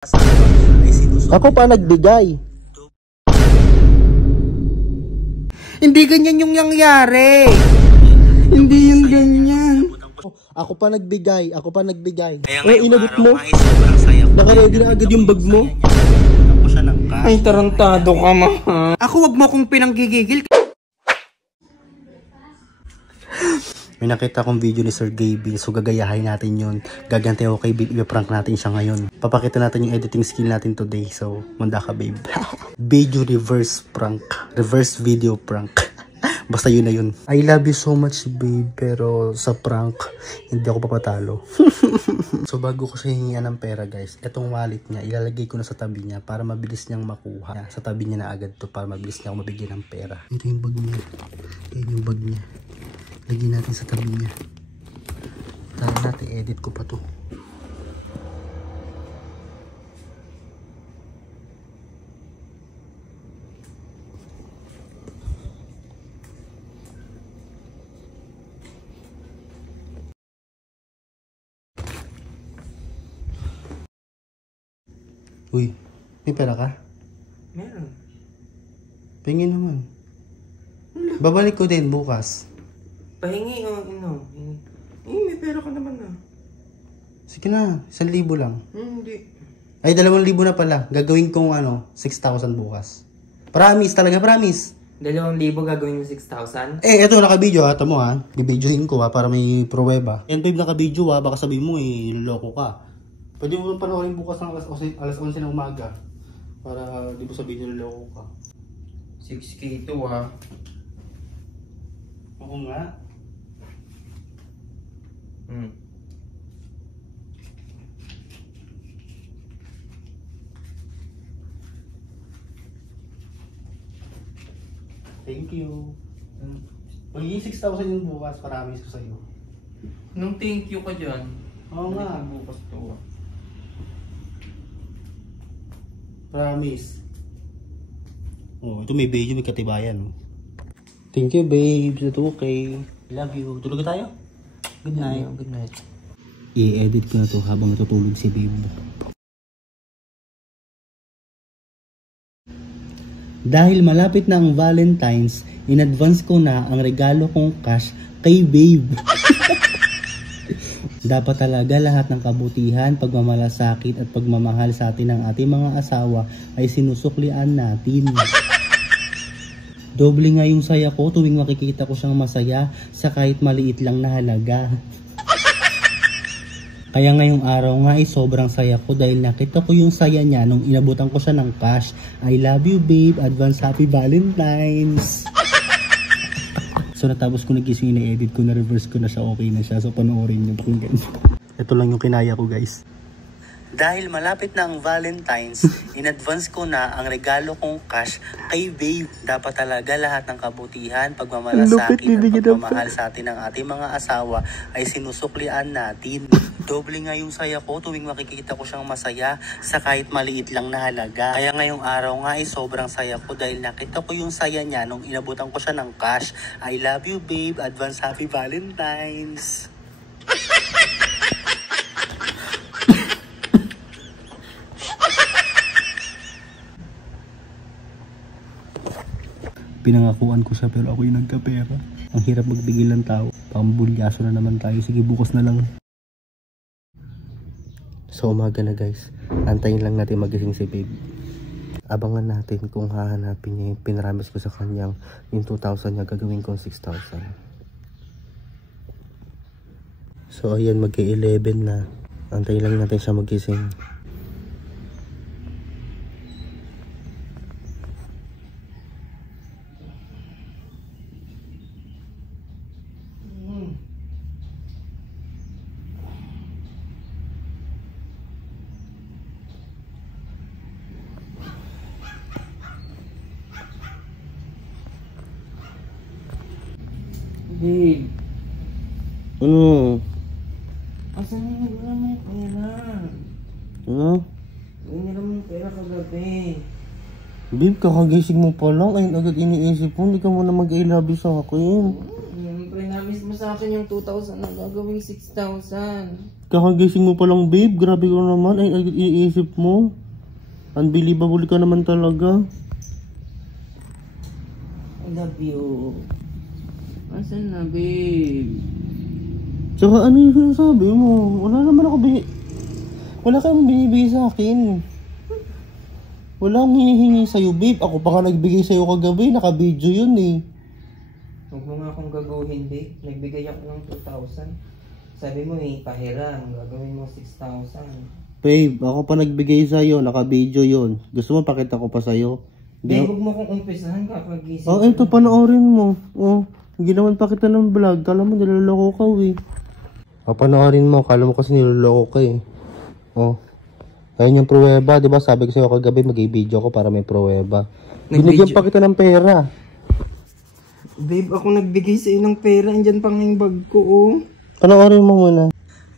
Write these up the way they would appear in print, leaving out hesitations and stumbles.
Ako pa nagbigay. Hindi ganyan yung nangyari. Hindi yun ganyan. Ako pa nagbigay. Ako pa nagbigay. Oh, inabot mo? Nakaready na agad yung bag mo? Ay, tarantado ka, ma. Ako, wag mo akong pinanggigigil. May nakita akong video ni Sir Gaby, so gagayahin natin yun. Gaganti ako kay Babe, i-prank natin siya ngayon. Papakita natin yung editing skill natin today, so manda ka, Babe. Video reverse prank. Reverse video prank. Basta yun na yun. I love you so much, Babe, pero sa prank, hindi ako papatalo. So bago ko siya hingian ng pera, guys, etong wallet niya, ilalagay ko na sa tabi niya para mabilis niyang makuha. Sa tabi niya na agad to para mabilis niya ako mabigyan ng pera. Ito yung bag niya. Yan yung bag niya. Lagyan natin sa tabi niya. Tara natin, edit ko pa to. Uy, may pera ka? Meron. Pingin naman. Babalik ko din bukas. Pahingi o may pera ka naman na. Sige na, 1,000 lang. Hindi. Ay, 2,000 na pala. Gagawin kong 6,000 bukas. Promise talaga, promise. 2,000 gagawin mo 6,000? Eto nakabideo ha, tamo ha. Bibidyohin ko ha, para may pruweba. Yan babe, nakabidyo ha, baka sabihin mo loko ka. Pwede mo panoorin bukas ng alas 11 ng umaga. Para di mo sabihin loko ka. 6K to ha. Oo nga. Thank you. Magiging 6,000 yung bukas, promise ko sa'yo. Nung thank you ka dyan. Oo nga. Bukas to. Promise. Oh, ito may video, may katibayan. Thank you, babe. It's okay. Love you. Tulog na tayo? Good night. Good night. I-edit ko na to habang natutulog si babe. Dahil malapit na ang Valentine's, in-advance ko na ang regalo kong cash kay babe. Dapat talaga lahat ng kabutihan, pagmamalasakit at pagmamahal sa atin ng ating mga asawa ay sinusuklian natin. Doble nga yung saya ko tuwing makikita ko siyang masaya sa kahit maliit lang na halaga. Kaya ngayong araw nga ay sobrang saya ko dahil nakita ko yung saya niya nung inabutan ko siya ng cash. I love you babe, advance happy Valentine's. So natapos ko nagising, na-edit ko, na-reverse ko na siya, okay na siya. So panoorin niyo kung ganyan. Ito lang yung kinaya ko guys. Dahil malapit na ang Valentine's, in-advance ko na ang regalo kong cash kay babe. Dapat talaga lahat ng kabutihan, pagmamalasakit at pagmamahal sa atin ng ating mga asawa ay sinusuklian natin. Doble nga yung saya ko tuwing makikita ko siyang masaya sa kahit maliit lang na halaga. Kaya ngayong araw nga ay sobrang saya ko dahil nakita ko yung saya niya nung inabutan ko siya ng cash. I love you babe, advance happy Valentine's. Pinangakuan ko siya pero ako yung nagkapera. Ang hirap magbigil ng tao. Pambulyaso na naman tayo. Sige, bukas na lang. So umaga na guys. Antayin lang natin magising si babe. Abangan natin kung hahanapin niya yung pinaramis ko sa kanyang yung 2,000 niya. Gagawin ko 6,000. So ayan, mag-11 na. Antayin lang natin siya magising. Babe. Ano? Asan yung wala may pera? Ano? Hindi mo pera kagabi. Babe, kakagising mo pa lang. Ayun agad iniisip mo. Hindi ka muna mag-i-love sa akin. Siyempre, namis mo sa akin yung 2,000 na gagawing 6,000. Kakagising mo pa lang, babe. Grabe ka naman. Ay, iisip mo. Unbelievable ka naman talaga. I love you. Asan na, babe? Tsaka ano yung sinasabi mo? Wala naman ako wala kang binibigay sa akin. Wala akong hinihingi sa'yo, babe. Ako pa nga nagbigay sa'yo kagabi. Naka-video yun eh. Huwag mo nga akong gagawin, babe. Nagbigay ako ng 2,000. Sabi mo pahiram. Gagawin mo 6,000. Babe, ako pa nagbigay sa'yo. Naka-video yun. Gusto mo pakita ko pa sa'yo? Babe, huwag mo kong umpisahan kakagising. Oh, eto, panoorin mo. Oh, hindi naman pa kita ng vlog. Kala mo niloloko ka eh. Panoorin mo. Kala mo kasi niloloko ka eh. Oh. Ayun yung pruweba, di ba? Sabi ko sa'yo kagabi, mag-i-video ko para may pruweba. Binigyan pa kita ng pera. Babe, ako nagbigay sa'yo ng pera. Andyan pang yung bag ko, oh. Panoorin mo muna.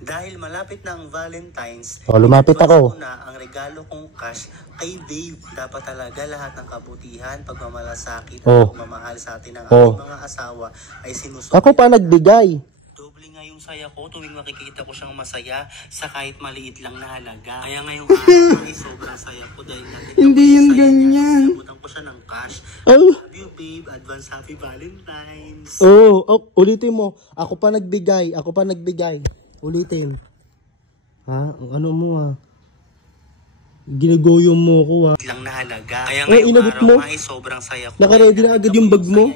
Dahil malapit na ang Valentine's, Lumapit ako. na ang regalo kong cash kay babe. Dapat talaga lahat ng kabutihan, pagmamalasakit, at pagmamahal sa atin ng ating mga asawa ay sinusunod. Ako pa nagbigay. Doble nga yung saya ko tuwing makikita ko siyang masaya sa kahit maliit lang na halaga. Kaya ngayong araw ay sobrang saya ko dahil hindi yun ganyan. nabutan ko siya ng cash. Love you, babe. Advance happy Valentine's. Ulitin mo. Ako pa nagbigay. Ulitin. Ha? Ano mo Ginagoyo mo ko lang na halaga. Kaya ngayong araw ay sobrang saya ko. Nakaready na agad yung bag mo?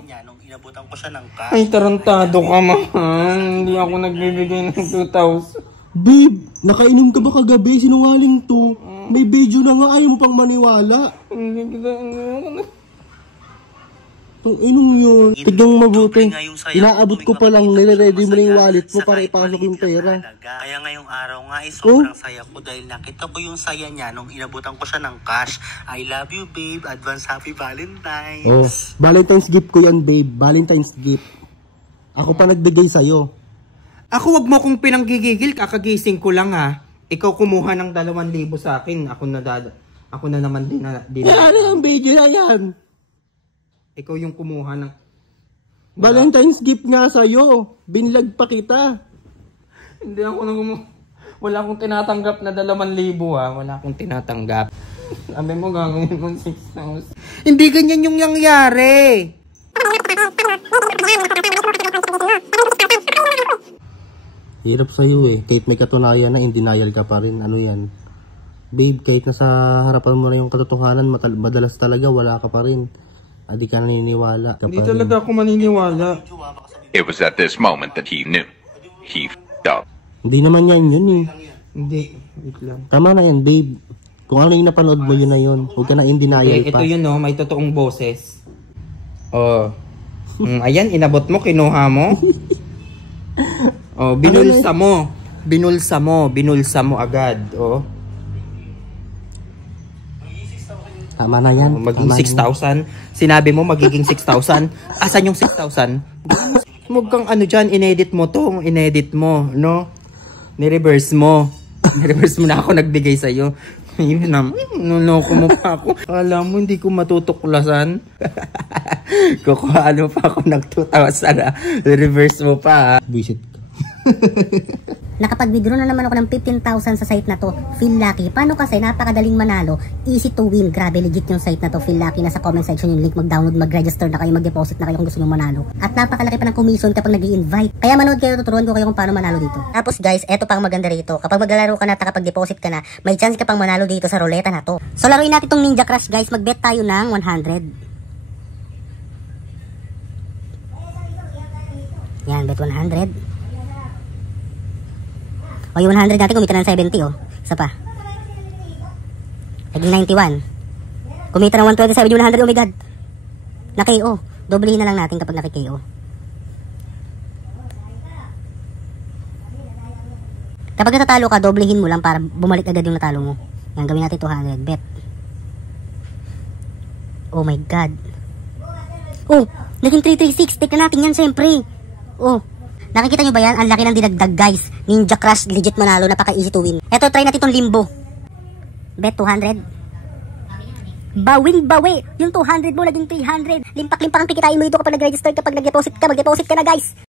Inabutan ko siya ng cash. Ay, tarantado ka, mahal. Hindi ako nagbibigay ng 2,000. Babe, nakainom ka ba kagabi? Sinungaling to. May video na nga, ayaw mo pang maniwala. Hindi kita, Itong inong yun. Tignan mo mabuti. Inaabot ko pa lang, nire-ready mo na yung wallet mo para ipasok yung pera. Kaya ngayong araw nga ay sobrang saya ko dahil nakita ko yung saya niya nung inabutan ko siya ng cash. I love you, babe. Advance happy Valentine's. Valentine's gift ko yan, babe. Valentine's gift. Ako pa nagbigay sa'yo. Ako, wag mo akong pinanggigigil. Kakagising ko lang, ha. Ikaw kumuha ng 2,000 sa akin. Ako na naman din. Ano yung video na yan? Ikaw yung kumuha ng... Valentine's gift nga sa'yo. Binlag pa kita. Hindi ako wala akong tinatanggap na 2,000, ha. Wala akong tinatanggap. Sabi mo gagawin mo 6,000. Hindi ganyan yung nangyari. Hirap sa'yo eh. Kahit may katunayan na, in denial ka pa rin. Ano yan? Babe, kahit nasa harapan mo na yung katotohanan, madalas talaga wala ka pa rin. Di ka naniniwala. Hindi talaga ako maniniwala. It was at this moment that he knew. He f***ed up. Hindi naman yan yun eh. Hindi. Wait lang. Tama na yan, babe. Kung ano yung napanood mo, yun na yun. Huwag ka na in denial pa. Ito yun, no? May totoong boses. Oh. Ayan, inabot mo, kinuha mo. Oh, binulsa mo. Binulsa mo agad. Oh. Tama na yan. Maging 6,000. Sinabi mo magiging 6,000. Asan yung 6,000? Huwag kang ano dyan, inedit mo to. Inedit mo, no? Nireverse mo. Nireverse mo na ako nagbigay sa'yo. Yun na, nuloko mo pa ako. Alam mo, hindi ko matutuklasan. Kukuha ano pa ako ng 2,000. Reverse mo pa. Visit ka. Nakapag-withdraw na naman ako ng 15,000 sa site na to. Feel lucky. Paano kasi napakadaling manalo. Easy to win. Grabe, legit yung site na to. Feel lucky. Nasa comment section yung link. Mag-download, mag-register na kayo, mag-deposit na kayo kung gusto nyo manalo. At napakalaki pa ng commission kapag nag-i-invite. Kaya manood kayo, tuturuan ko kayo kung paano manalo dito. Tapos guys, eto pang maganda rito. Kapag maglalaro ka na at kapag-deposit ka na, may chance ka pang manalo dito sa ruleta na to. So laruin natin tong Ninja Crush guys. Mag-bet tayo ng 100. Yan, bet 100. O yung 100 natin kumita ng 70 oh. Isa pa. Naging 91. Kumita ng 127 yung 100, oh my god. Na-KO. Doblehin na lang natin kapag naki-KO. Kapag natatalo ka, doblehin mo lang para bumalik agad yung natalo mo. Yan, gawin natin 200. Bet. Oh my god. Oh, naging 336. Take na natin yan syempre. Oh. Nakikita nyo ba yan? Ang laki ng dinagdag guys. Ninja Crush, legit manalo, napaka easy to win. Eto, try natin itong limbo. Bet 200. Bawing bawi. Yung 200 mo naging 300. Limpak-limpak ang kikitain mo dito kapag nag-register, kapag nag-deposit ka. Mag-deposit ka na guys.